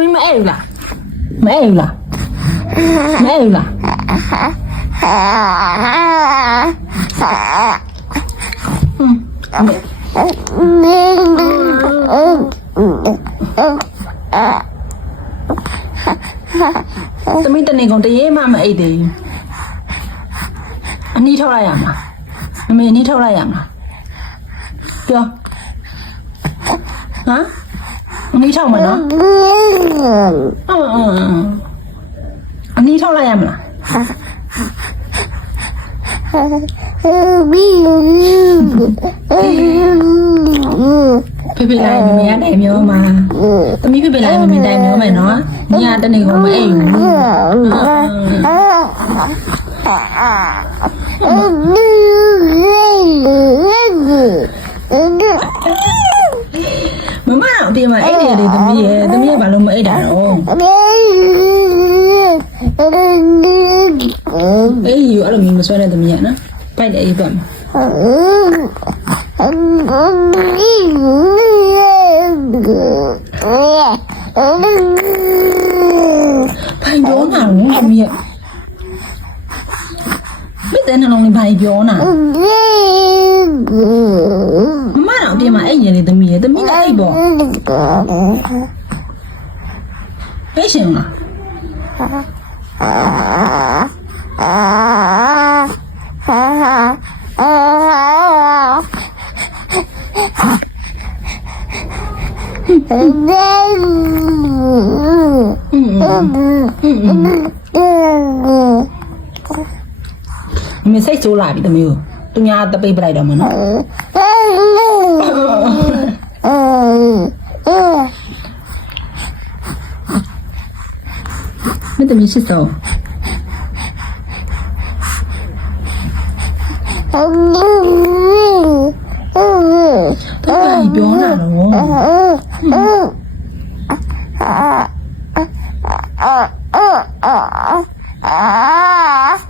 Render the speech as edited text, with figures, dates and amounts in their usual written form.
သမီးမအဲ့ဘူးလားမအဲ့ဘူးလားမအဲ့ဘူးလားသမီးတနေကုန်တရေမှမအိတ်သေးဘူးအနီးထောက်လိုက်ရမှာအမေအနီးထောက်လိုက်ရမှာပြောဟမ်အနီးထောက်မနော်အနီးထောက်လိုက်ရမလားဖေဖေလိုက်မရနိုင်မျိုးမှာသမီးဖေဖေလိုက်မမြင်နိုင်မျိုးမယ်နော်ညတနေကုန်မအိမ်ဘူးမမအပြင်မှာအိတ်တယ်လေသမီးရဲ့သမီးကဘာလို့မအိတ်တာတော့အေးယူအဲ့လိုမျိုးမဆွဲတဲ့သမီးရနော်ပိုက်တယ်အေးပတ်မှာဖိုင်ပြောနာလို့သမီးရဲ့မင်းတဲ့နှလုံးလေးဘာပြောနာမမတော့အပြင်မှာအိတ်ရင်လေသမီးရဲ့သမီးလည်းအိတ်ပေါ့အိတ်ရှင်လားမစိတ်ဆိုးလာပြီသမီးကိုသူများတပိတ်ပလိုက်တော့မနော်မသမီးရှိစောတော်ပြောနာတော့